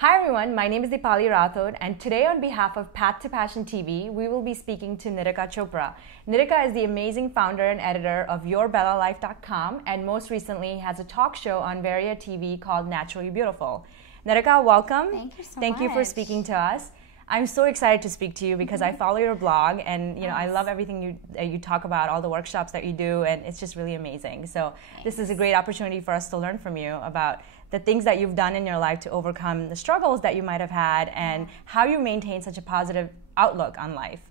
Hi everyone, my name is Dipalee Rathod, and today on behalf of Path to Passion TV, we will be speaking to Nitika Chopra. Nitika is the amazing founder and editor of yourbellalife.com and most recently has a talk show on Veria TV called Naturally Beautiful. Nitika, welcome. Thank you so much. Thank you for speaking to us. I'm so excited to speak to you because I follow your blog and I love everything you talk about, all the workshops that you do, and it's just really amazing. So this is a great opportunity for us to learn from you about the things that you've done in your life to overcome the struggles that you might have had and how you maintain such a positive outlook on life.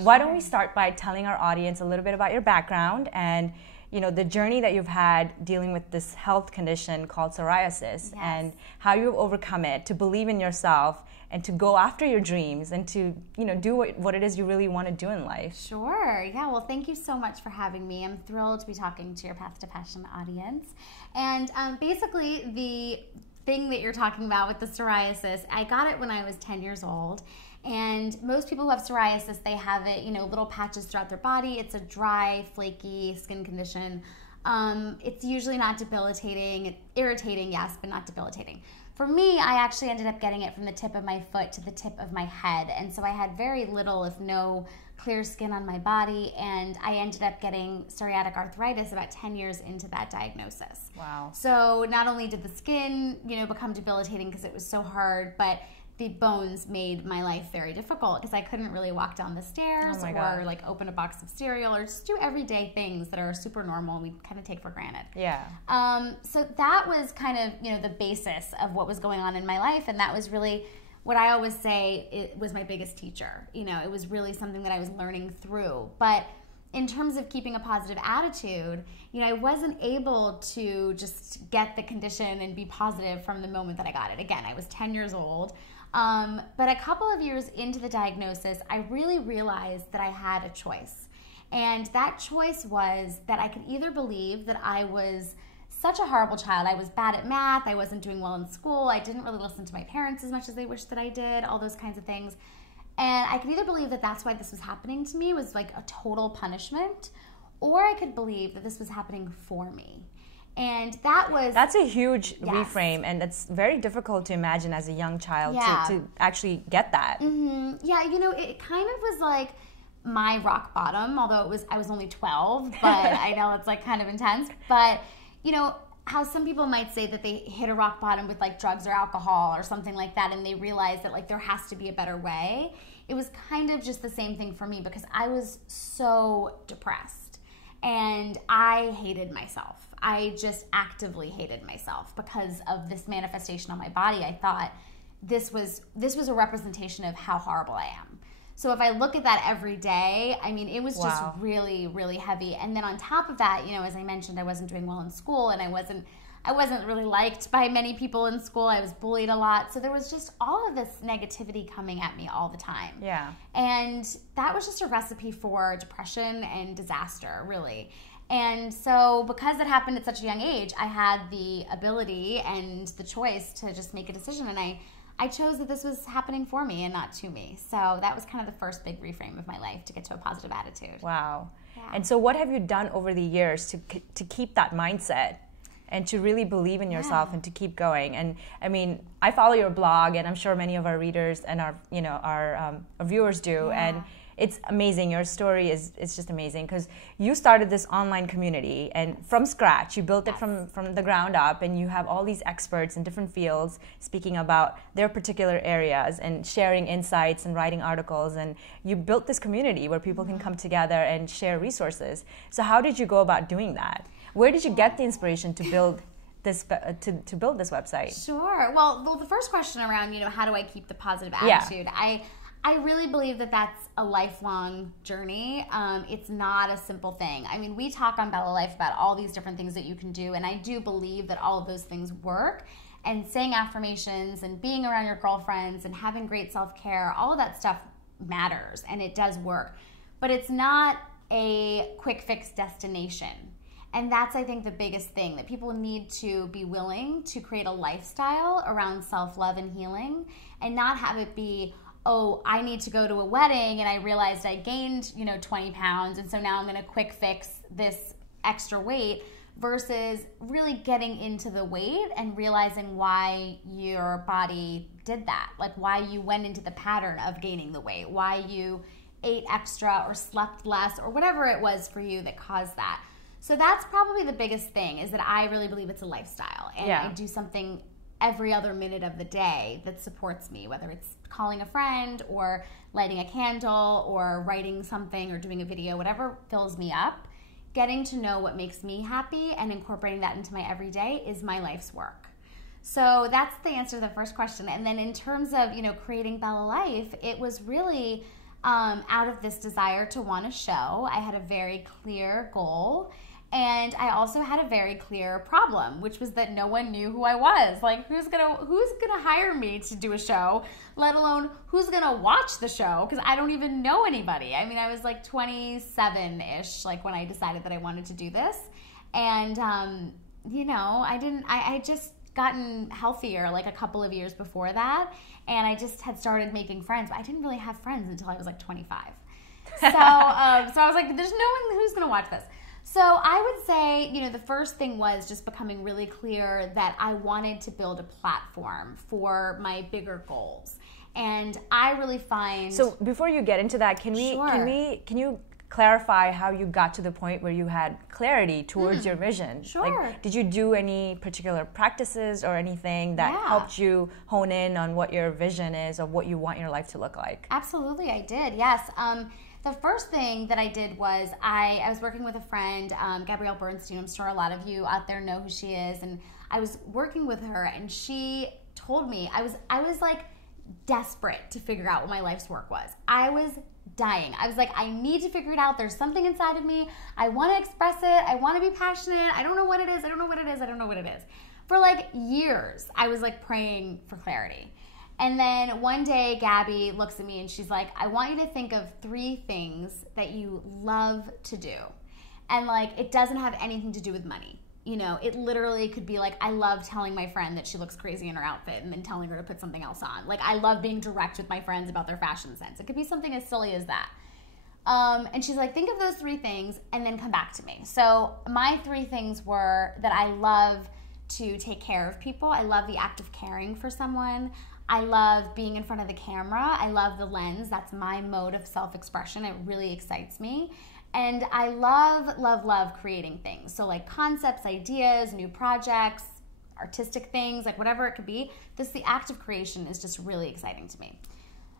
Why don't we start by telling our audience a little bit about your background and the journey that you've had dealing with this health condition called psoriasis and how you've overcome it, to believe in yourself and to go after your dreams and to do what it is you really want to do in life. Sure. Yeah. Well, thank you so much for having me. I'm thrilled to be talking to your Path to Passion audience. And basically, the thing that you're talking about with the psoriasis, I got it when I was 10 years old. And most people who have psoriasis, they have it, little patches throughout their body. It's a dry, flaky skin condition. It's usually not debilitating. It's irritating, yes, but not debilitating. For me, I actually ended up getting it from the tip of my foot to the tip of my head. And so I had very little, if no, clear skin on my body. And I ended up getting psoriatic arthritis about 10 years into that diagnosis. Wow. So not only did the skin, become debilitating because it was so hard, but the bones made my life very difficult because I couldn't really walk down the stairs or open a box of cereal or just do everyday things that are super normal and we kind of take for granted. Yeah. So that was kind of, the basis of what was going on in my life, and that was really what I always say it was my biggest teacher. It was really something that I was learning through. But in terms of keeping a positive attitude, I wasn't able to just get the condition and be positive from the moment that I got it. Again, I was 10 years old. But a couple of years into the diagnosis, I really realized that I had a choice. And that choice was that I could either believe that I was such a horrible child. I was bad at math. I wasn't doing well in school. I didn't really listen to my parents as much as they wished that I did, all those kinds of things. And I could either believe that that's why this was happening to me, was like a total punishment, or I could believe that this was happening for me. And that's a huge reframe, and it's very difficult to imagine as a young child to actually get that. Mm-hmm. Yeah, it kind of was like my rock bottom, although I was only 12, but I know it's like kind of intense. But how some people might say that they hit a rock bottom with like drugs or alcohol or something like that, and they realize that like there has to be a better way. It was kind of just the same thing for me because I was so depressed and I hated myself. I just actively hated myself because of this manifestation on my body. I thought this was a representation of how horrible I am. So if I look at that every day, it was just really, really heavy. And then on top of that, as I mentioned, I wasn't doing well in school, and I wasn't really liked by many people in school. I was bullied a lot. So there was just all of this negativity coming at me all the time. Yeah. And that was just a recipe for depression and disaster, really. And so because it happened at such a young age, I had the ability and the choice to just make a decision. And I chose that this was happening for me and not to me. So that was kind of the first big reframe of my life, to get to a positive attitude. Wow. Yeah. And so what have you done over the years to keep that mindset and to really believe in yourself and to keep going? And I follow your blog, and I'm sure many of our readers and our viewers do. Yeah. And it's amazing. Your story is just amazing because you started this online community and from scratch. You built it from the ground up, and you have all these experts in different fields speaking about their particular areas and sharing insights and writing articles. And you built this community where people can come together and share resources. So how did you go about doing that? Where did you get the inspiration to build this to build this website? Sure. Well, the first question around how do I keep the positive attitude? I really believe that that's a lifelong journey. It's not a simple thing. We talk on Bella Life about all these different things that you can do, and I do believe that all of those things work. And saying affirmations and being around your girlfriends and having great self-care, all of that stuff matters, and it does work. But it's not a quick fix destination. And that's, I think, the biggest thing, that people need to be willing to create a lifestyle around self-love and healing and not have it be, oh, I need to go to a wedding and I realized I gained, 20 pounds, and so now I'm going to quick fix this extra weight. versus really getting into the weight and realizing why your body did that, like why you went into the pattern of gaining the weight, why you ate extra or slept less or whatever it was for you that caused that. So that's probably the biggest thing, is that I really believe it's a lifestyle, and I do something every other minute of the day that supports me, whether it's calling a friend or lighting a candle or writing something or doing a video, whatever fills me up. Getting to know what makes me happy and incorporating that into my everyday is my life's work. So that's the answer to the first question. And then in terms of, you know, creating Bella Life, it was really out of this desire to want to show. I had a very clear goal. And I also had a very clear problem, which was that no one knew who I was. Like, who's gonna hire me to do a show, let alone who's gonna watch the show? Because I don't even know anybody. I mean, I was like 27-ish, like when I decided that I wanted to do this. And, you know, I just gotten healthier like a couple of years before that. And I just had started making friends, but I didn't really have friends until I was like 25. So, so I was like, there's no one who's gonna watch this. So I would say, you know, the first thing was just becoming really clear that I wanted to build a platform for my bigger goals. And I really find... So before you get into that, can you clarify how you got to the point where you had clarity towards your vision? Sure. Like, did you do any particular practices or anything that helped you hone in on what your vision is or what you want your life to look like? Absolutely, I did, yes. The first thing that I did was I was working with a friend, Gabrielle Bernstein. I'm sure a lot of you out there know who she is. And I was working with her, and she told me, I was like desperate to figure out what my life's work was. I was dying. I was like, I need to figure it out. There's something inside of me. I want to express it. I want to be passionate. I don't know what it is. I don't know what it is. I don't know what it is. For like years, I was like praying for clarity. And then one day, Gabby looks at me and she's like, I want you to think of 3 things that you love to do. And like, it doesn't have anything to do with money. You know, it literally could be like, I love telling my friend that she looks crazy in her outfit and then telling her to put something else on. Like, I love being direct with my friends about their fashion sense. It could be something as silly as that. And she's like, think of those 3 things and then come back to me. So my 3 things were that I love to take care of people. I love the act of caring for someone. I love being in front of the camera. I love the lens. That's my mode of self-expression. It really excites me. And I love, love, love creating things. So like concepts, ideas, new projects, artistic things, like whatever it could be. The act of creation is just really exciting to me.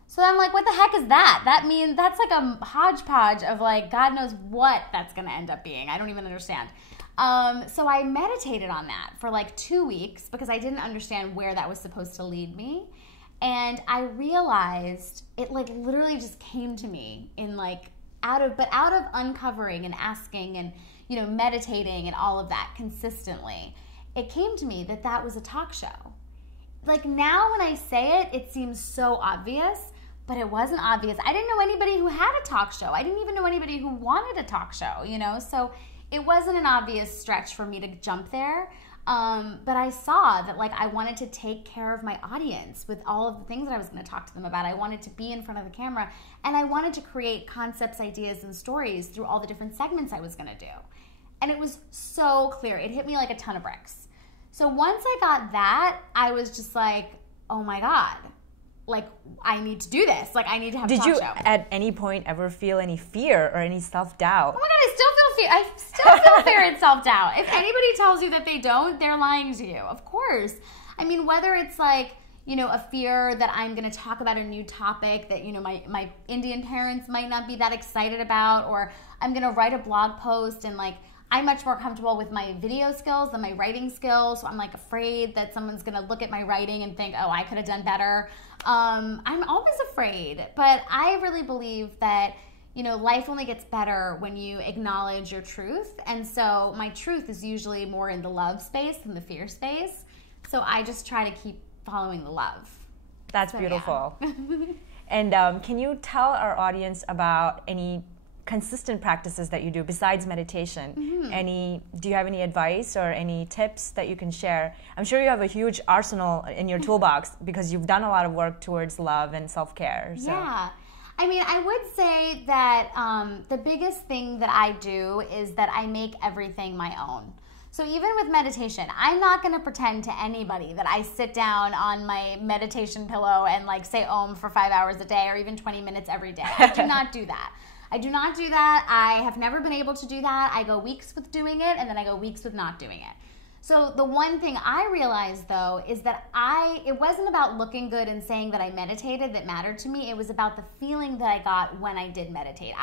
So I'm like, what the heck is that? That means that's like a hodgepodge of like, God knows what that's going to end up being. I don't even understand. So I meditated on that for like 2 weeks because I didn't understand where that was supposed to lead me. And I realized it like literally just came to me in like out of uncovering and asking and, you know, meditating and all of that consistently. It came to me that that was a talk show. Like now when I say it, it seems so obvious, but it wasn't obvious. I didn't know anybody who had a talk show. I didn't even know anybody who wanted a talk show, you know? So it wasn't an obvious stretch for me to jump there. But I saw that like I wanted to take care of my audience with all of the things that I was going to talk to them about. I wanted to be in front of the camera, and I wanted to create concepts, ideas, and stories through all the different segments I was going to do. And it was so clear. It hit me like a ton of bricks. So once I got that, I was just like, oh my God, like I need to do this. Like I need to have a talk show. Did you at any point ever feel any fear or any self-doubt? Oh my God, I still feel fear. I still feel fear and self-doubt. If anybody tells you that they don't, they're lying to you. Of course. I mean, whether it's like, you know, a fear that I'm going to talk about a new topic that, you know, my Indian parents might not be that excited about, or I'm going to write a blog post and like, I'm much more comfortable with my video skills than my writing skills. So I'm like afraid that someone's going to look at my writing and think, oh, I could have done better. I'm always afraid, but I really believe that, you know, life only gets better when you acknowledge your truth. And so my truth is usually more in the love space than the fear space. So I just try to keep following the love. That's beautiful. Yeah. And can you tell our audience about any consistent practices that you do besides meditation? Do you have any advice or any tips that you can share? I'm sure you have a huge arsenal in your toolbox because you've done a lot of work towards love and self-care. So. Yeah. I mean, I would say that the biggest thing that I do is that I make everything my own. So even with meditation, I'm not going to pretend to anybody that I sit down on my meditation pillow and like say Om for 5 hours a day or even 20 minutes every day. I do not do that. I do not do that. I have never been able to do that. I go weeks with doing it, and then I go weeks with not doing it. So the one thing I realized though is that it wasn't about looking good and saying that I meditated that mattered to me. It was about the feeling that I got when I did meditate.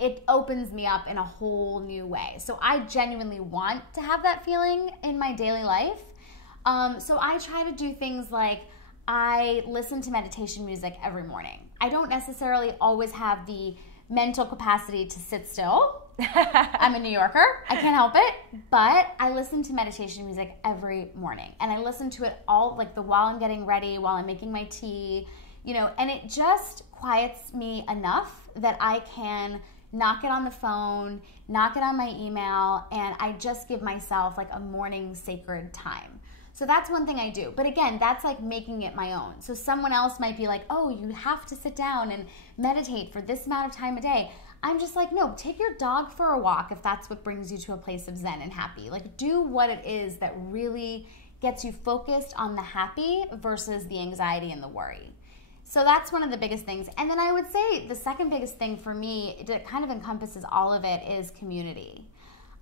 It opens me up in a whole new way. So I genuinely want to have that feeling in my daily life. So I try to do things like I listen to meditation music every morning. I don't necessarily always have the mental capacity to sit still. I'm a New Yorker. I can't help it. But I listen to meditation music every morning. And I listen to it all, like while I'm getting ready, while I'm making my tea, and it just quiets me enough that I can not get on the phone, not get on my email, and I just give myself like a morning sacred time. So that's one thing I do. But again, that's like making it my own. So someone else might be like, oh, you have to sit down and meditate for this amount of time a day. I'm just like, no, take your dog for a walk if that's what brings you to a place of zen and happy. Like do what it is that really gets you focused on the happy versus the anxiety and the worry. So that's one of the biggest things. And then I would say the second biggest thing for me that kind of encompasses all of it is community.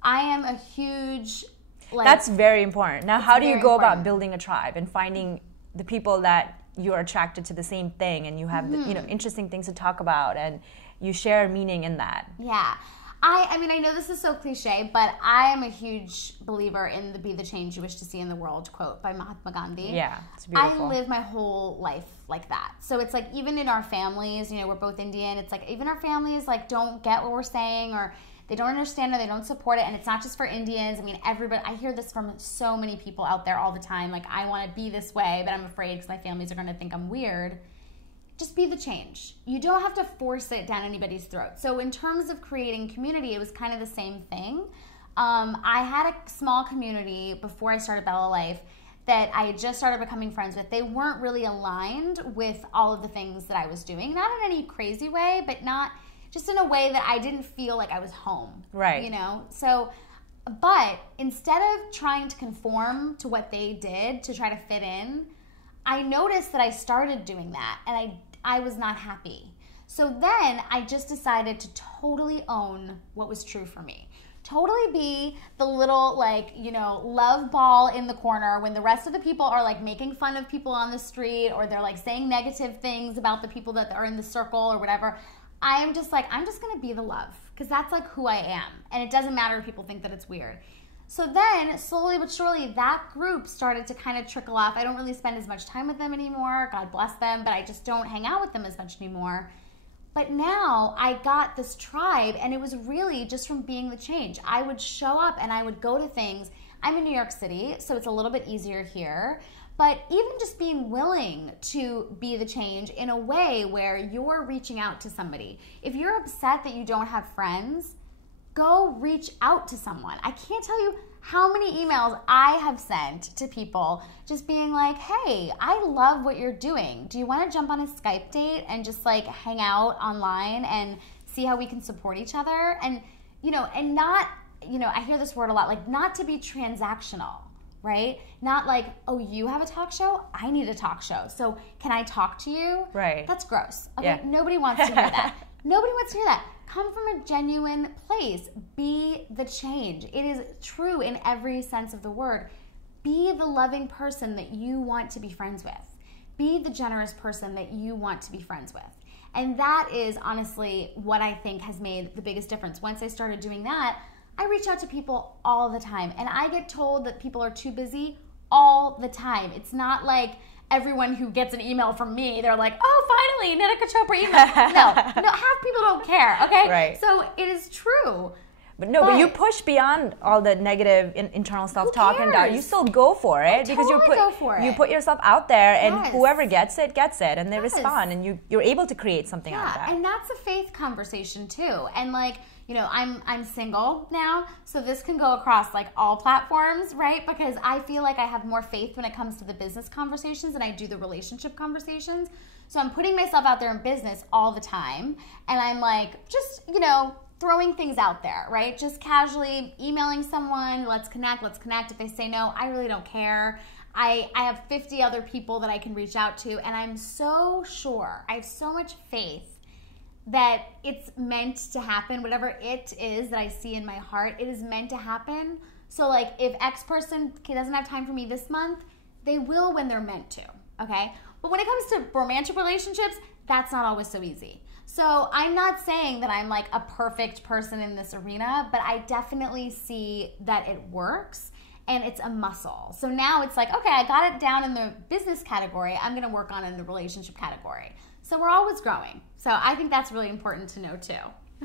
I am a huge... That's very important. Now, how do you go about building a tribe and finding the people that you are attracted to the same thing and you have interesting things to talk about and you share meaning in that? Yeah. I mean, I know this is so cliche, but I am a huge believer in the "Be the change you wish to see in the world" quote by Mahatma Gandhi. Yeah, it's beautiful. I live my whole life like that. So it's like even in our families, we're both Indian. It's like even our families like don't get what we're saying or they don't understand or they don't support it. And it's not just for Indians. I mean, everybody. I hear this from so many people out there all the time. Like, I want to be this way, but I'm afraid because my families are going to think I'm weird. Just be the change. You don't have to force it down anybody's throat. So in terms of creating community, it was kind of the same thing. I had a small community before I started Bella Life that I had just started becoming friends with. They weren't really aligned with all of the things that I was doing. Not in any crazy way, but not just in a way that I didn't feel like I was home. Right. So, but instead of trying to conform to what they did to try to fit in, I noticed that I started doing that and I was not happy. So then I just decided to totally own what was true for me. Totally be the little love ball in the corner when the rest of the people are like making fun of people on the street or they're like saying negative things about the people that are in the circle or whatever. I am just like, I'm just going to be the love because that's like who I am. And it doesn't matter if people think that it's weird. So then, slowly but surely, that group started to kind of trickle off. I don't really spend as much time with them anymore. God bless them. But I just don't hang out with them as much anymore. But now I got this tribe, and it was really just from being the change. I would show up, and I would go to things. I'm in New York City, so it's a little bit easier here. But even just being willing to be the change in a way where you're reaching out to somebody. If you're upset that you don't have friends, go reach out to someone. I can't tell you how many emails I have sent to people just being like, hey, I love what you're doing. Do you want to jump on a Skype date and just like hang out online and see how we can support each other? And, and not, I hear this word a lot, like not to be transactional, right? Not like, oh, you have a talk show? I need a talk show. So can I talk to you? Right. That's gross. Okay. Yeah. Nobody wants to hear that. Nobody wants to hear that. Come from a genuine place. Be the change. It is true in every sense of the word. Be the loving person that you want to be friends with. Be the generous person that you want to be friends with. And that is honestly what I think has made the biggest difference. Once I started doing that, I reach out to people all the time. And I get told that people are too busy all the time. It's not like everyone who gets an email from me, they're like, oh, finally, Nitika Chopra email. No, half people don't care, okay? Right. So it is true. But you push beyond all the negative internal self-talk and doubt. You still go for it because you put yourself out there, and whoever gets it, and they respond, and you're able to create something out of that. And that's a faith conversation too. And I'm single now, so this can go across like all platforms, right? Because I feel like I have more faith when it comes to the business conversations than I do the relationship conversations. So I'm putting myself out there in business all the time, and I'm like, just, throwing things out there, right? Just casually emailing someone, let's connect. If they say no, I really don't care. I have 50 other people that I can reach out to, and I'm so sure, I have so much faith that it's meant to happen. Whatever it is that I see in my heart, it is meant to happen. So like if X person doesn't have time for me this month, they will when they're meant to, okay? But when it comes to romantic relationships, that's not always so easy. So I'm not saying that I'm like a perfect person in this arena, but I definitely see that it works and it's a muscle. So now it's like, okay, I got it down in the business category. I'm gonna work on it in the relationship category. So we're always growing. So I think that's really important to know too.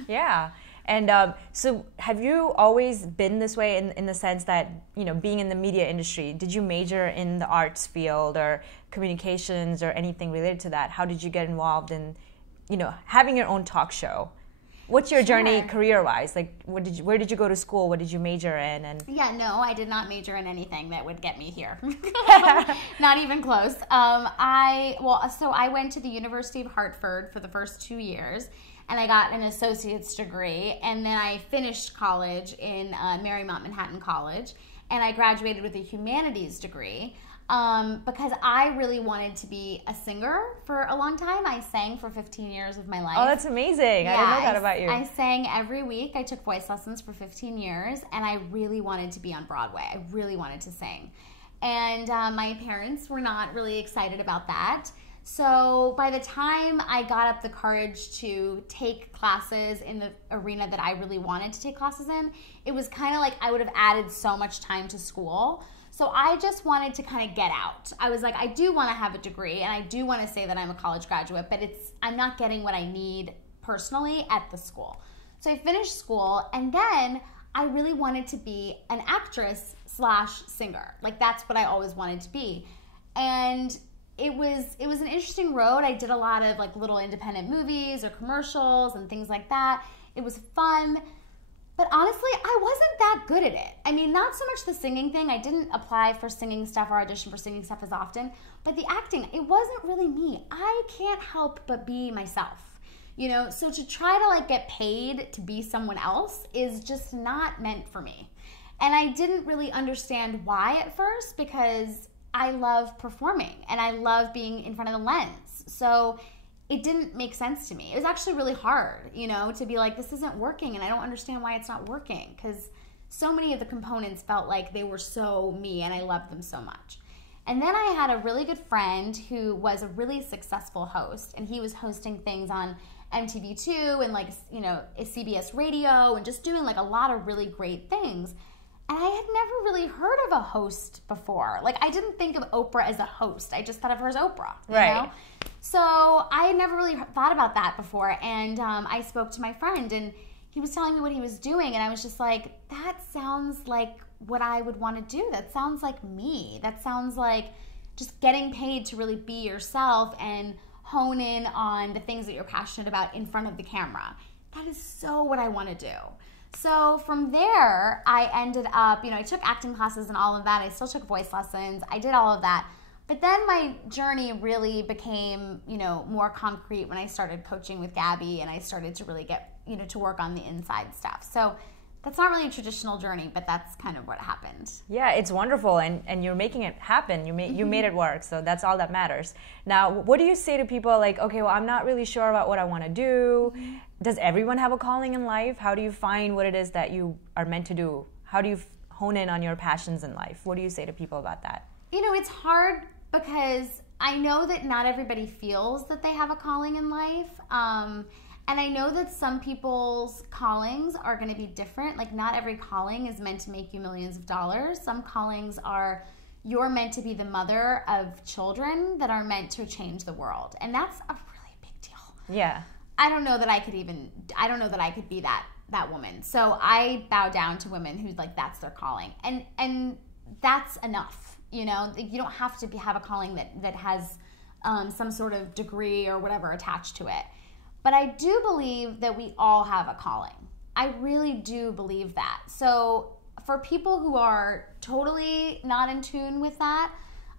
Yeah. And so have you always been this way in the sense that, you know, being in the media industry, did you major in the arts field or communications or anything related to that? How did you get involved in, you know, having your own talk show? What's your journey career-wise? Like, where did you go to school? What did you major in? And yeah, no, I did not major in anything that would get me here. Not even close. I went to the University of Hartford for the first 2 years, and I got an associate's degree, and then I finished college in Marymount Manhattan College, and I graduated with a humanities degree. Because I really wanted to be a singer for a long time. I sang for 15 years of my life. Oh, that's amazing. Yeah, I didn't know that about you. I sang every week. I took voice lessons for 15 years, and I really wanted to be on Broadway. I really wanted to sing. And my parents were not really excited about that. So by the time I got up the courage to take classes in the arena that I really wanted to take classes in, it was kind of like I would have added so much time to school. So I just wanted to kind of get out. I was like, I do want to have a degree and I do want to say that I'm a college graduate, but I'm not getting what I need personally at the school. So I finished school, and then I really wanted to be an actress / singer. Like that's what I always wanted to be. And it was an interesting road. I did a lot of like little independent movies or commercials and things like that. It was fun. But honestly, I wasn't that good at it. I mean, not so much the singing thing. I didn't apply for singing stuff or audition for singing stuff as often. But the acting, it wasn't really me. I can't help but be myself, you know? So to try to like get paid to be someone else is just not meant for me. And I didn't really understand why at first, because I love performing and I love being in front of the lens. So it didn't make sense to me. It was actually really hard, you know, to be like, this isn't working and I don't understand why it's not working, because so many of the components felt like they were so me and I loved them so much. And then I had a really good friend who was a really successful host, and he was hosting things on MTV2 and like, you know, CBS radio and just doing like a lot of really great things. And I had never really heard of a host before. Like I didn't think of Oprah as a host. I just thought of her as Oprah, you know? So I had never really thought about that before, and I spoke to my friend, and he was telling me what he was doing, and I was just like, that sounds like what I would want to do. That sounds like me. That sounds like just getting paid to really be yourself and hone in on the things that you're passionate about in front of the camera. That is so what I want to do. So from there, I ended up, you know, I took acting classes and all of that. I still took voice lessons. I did all of that. But then my journey really became, you know, more concrete when I started coaching with Gabby, and I started to really get, you know, to work on the inside stuff. So that's not really a traditional journey, but that's kind of what happened. Yeah, it's wonderful, and you're making it happen. You made it work, so that's all that matters. Now, what do you say to people like, okay, well, I'm not really sure about what I want to do. Does everyone have a calling in life? How do you find what it is that you are meant to do? How do you hone in on your passions in life? What do you say to people about that? You know, it's hard because I know that not everybody feels that they have a calling in life. And I know that some people's callings are going to be different. Like not every calling is meant to make you millions of dollars. Some callings are, you're meant to be the mother of children that are meant to change the world. And that's a really big deal. Yeah. I don't know that I could be that woman. So I bow down to women who like, that's their calling. And that's enough. You know, you don't have to have a calling that has some sort of degree or whatever attached to it. But I do believe that we all have a calling. I really do believe that. So for people who are totally not in tune with that,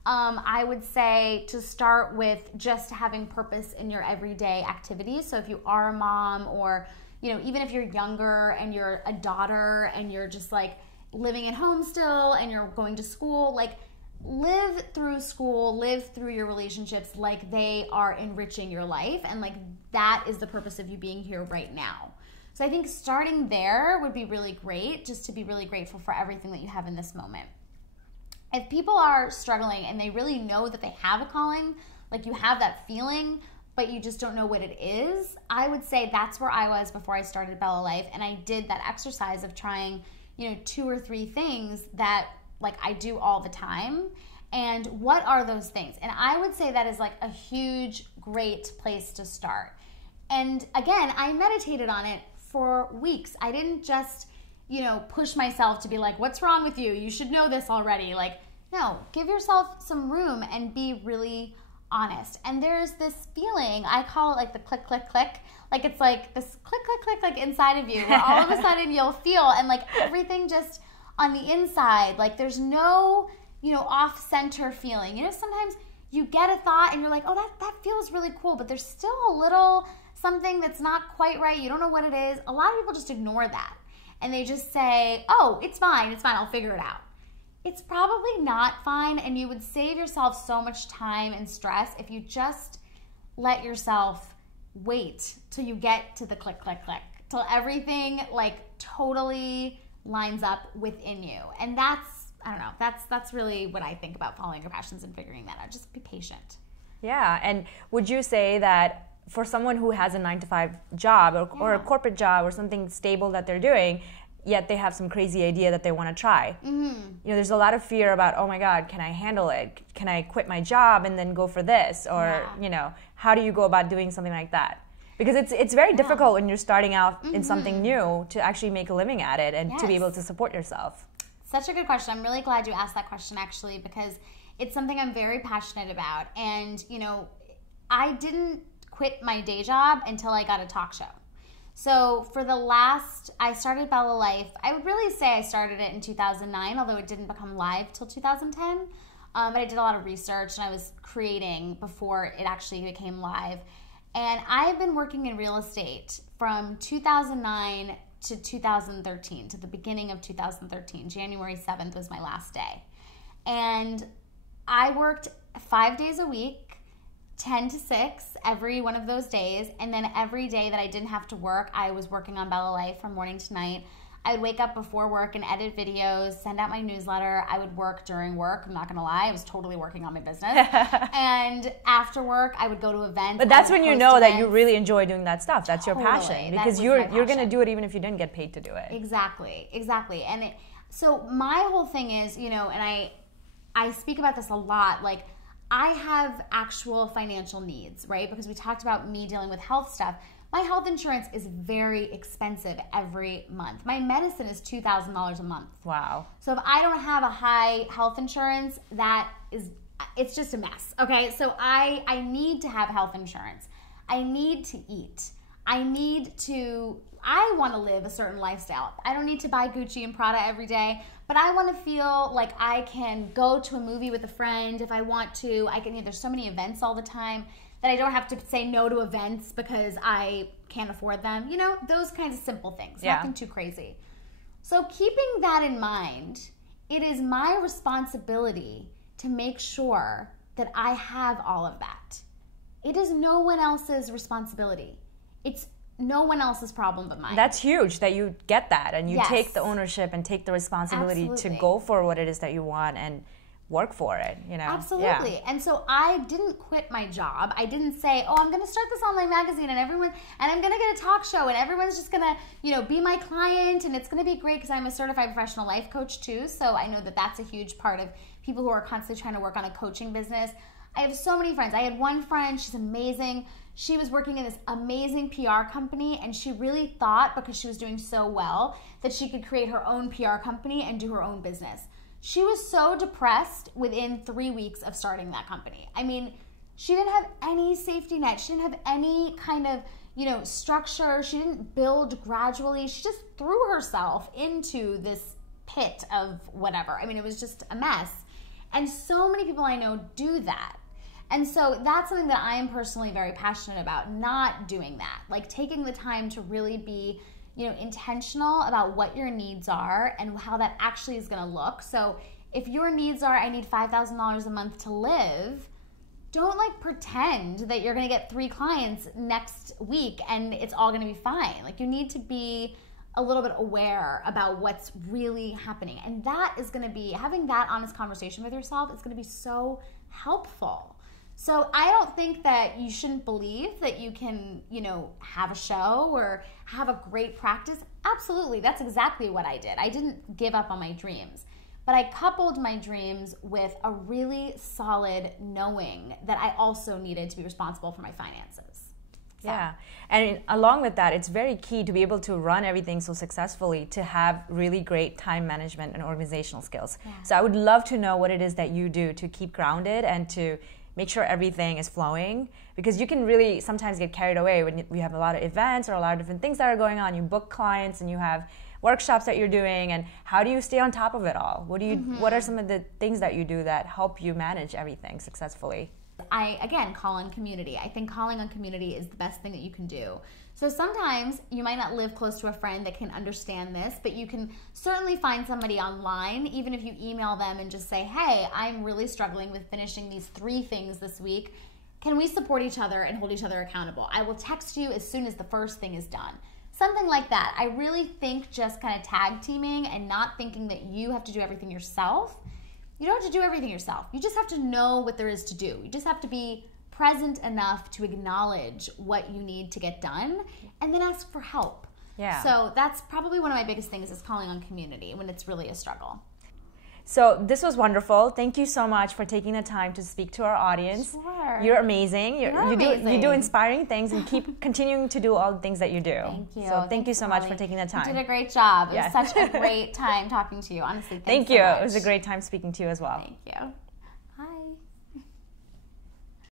I would say to start with just having purpose in your everyday activities. So if you are a mom, or even if you're younger and you're a daughter and you're just like living at home still and you're going to school, like live through school, live through your relationships like they are enriching your life, and like that is the purpose of you being here right now. So I think starting there would be really great, just to be really grateful for everything that you have in this moment. If people are struggling and they really know that they have a calling, like you have that feeling, but you just don't know what it is, I would say that's where I was before I started Bella Life. And I did that exercise of trying, 2 or 3 things that like I do all the time. And what are those things? And I would say that is like a huge, great place to start. And again, I meditated on it for weeks. I didn't just, push myself to be like, what's wrong with you? You should know this already. Like, no, give yourself some room and be really honest. And there's this feeling, I call it like the click, click, click. Like it's like this click, click, click, like inside of you, where all of a sudden you'll feel, and like everything just on the inside, like there's no, off-center feeling. Sometimes you get a thought and you're like, oh, that feels really cool, but there's still a little something that's not quite right. You don't know what it is. A lot of people just ignore that. And they just say, oh, it's fine, I'll figure it out. It's probably not fine, and you would save yourself so much time and stress if you just let yourself wait till you get to the click, click, click, till everything like totally lines up within you. And that's really what I think about following your passions and figuring that out. Just be patient. Yeah, and would you say that for someone who has a 9-to-5 job or a corporate job or something stable that they're doing, yet they have some crazy idea that they want to try. Mm-hmm. There's a lot of fear about, oh my God, can I handle it? Can I quit my job and then go for this? Or, how do you go about doing something like that? Because it's very difficult when you're starting out in something new to actually make a living at it and to be able to support yourself. Such a good question. I'm really glad you asked that question, actually, because it's something I'm very passionate about. And, I didn't quit my day job until I got a talk show. So I started Bella Life. I would really say I started it in 2009, although it didn't become live till 2010. But I did a lot of research and I was creating before it actually became live. And I've been working in real estate from 2009 to 2013, to the beginning of 2013. January 7th was my last day. And I worked 5 days a week, 10 to 6 every one of those days, and then every day that I didn't have to work, I was working on Bella Life from morning to night. I would wake up before work and edit videos, send out my newsletter. I would work during work. I'm not going to lie. I was totally working on my business. And after work, I would go to events. But that's when you know that you really enjoy doing that stuff. That's your passion. Because you're going to do it even if you didn't get paid to do it. Exactly. And so my whole thing is, and I speak about this a lot, like I have actual financial needs, right? Because we talked about me dealing with health stuff. My health insurance is very expensive every month. My medicine is $2,000 a month. Wow. So if I don't have a high health insurance, it's just a mess, okay? So I need to have health insurance. I need to eat. I want to live a certain lifestyle. I don't need to buy Gucci and Prada every day, but I want to feel like I can go to a movie with a friend if I want to. There's so many events all the time that I don't have to say no to events because I can't afford them. Those kinds of simple things, nothing too crazy. So keeping that in mind, it is my responsibility to make sure that I have all of that. It is no one else's responsibility. It's no one else's problem but mine. That's huge that you get that and you take the ownership and take the responsibility to go for what it is that you want and work for it, Absolutely. Yeah. And so I didn't quit my job. I didn't say, oh, I'm going to start this online magazine and I'm going to get a talk show and everyone's just going to, be my client and it's going to be great because I'm a certified professional life coach too. So I know that that's a huge part of people who are constantly trying to work on a coaching business. I have so many friends. I had one friend, she's amazing. She was working in this amazing PR company and she really thought, because she was doing so well, that she could create her own PR company and do her own business. She was so depressed within 3 weeks of starting that company. I mean, she didn't have any safety net. She didn't have any kind of, structure. She didn't build gradually. She just threw herself into this pit of whatever. I mean, it was just a mess. And so many people I know do that. And so that's something that I am personally very passionate about, not doing that. Like taking the time to really be, intentional about what your needs are and how that actually is going to look. So if your needs are, I need $5,000 a month to live, don't like pretend that you're going to get 3 clients next week and it's all going to be fine. Like you need to be a little bit aware about what's really happening. And that is going to be, having that honest conversation with yourself is going to be so helpful. So I don't think that you shouldn't believe that you can, have a show or have a great practice. Absolutely. That's exactly what I did. I didn't give up on my dreams, but I coupled my dreams with a really solid knowing that I also needed to be responsible for my finances. So. Yeah. And along with that, it's very key to be able to run everything so successfully to have really great time management and organizational skills. Yeah. So I would love to know what it is that you do to keep grounded and to make sure everything is flowing, because you can really sometimes get carried away when you have a lot of events or a lot of different things that are going on. You book clients and you have workshops that you're doing, and how do you stay on top of it all? What are some of the things that you do that help you manage everything successfully? I, again, call on community. I think calling on community is the best thing that you can do. So sometimes you might not live close to a friend that can understand this, but you can certainly find somebody online, even if you email them and just say, hey, I'm really struggling with finishing these 3 things this week. Can we support each other and hold each other accountable? I will text you as soon as the first thing is done. Something like that. I really think just kind of tag teaming and not thinking that you have to do everything yourself. You don't have to do everything yourself. You just have to know what there is to do. You just have to be present enough to acknowledge what you need to get done and then ask for help. Yeah. So that's probably one of my biggest things is calling on community when it's really a struggle. So this was wonderful. Thank you so much for taking the time to speak to our audience. Sure. You're amazing. You amazing. do inspiring things and keep continuing to do all the things that you do. Thank you. So thank you so much for taking the time. You did a great job. It was such a great time talking to you. Honestly, thank you. It was a great time speaking to you as well. Thank you.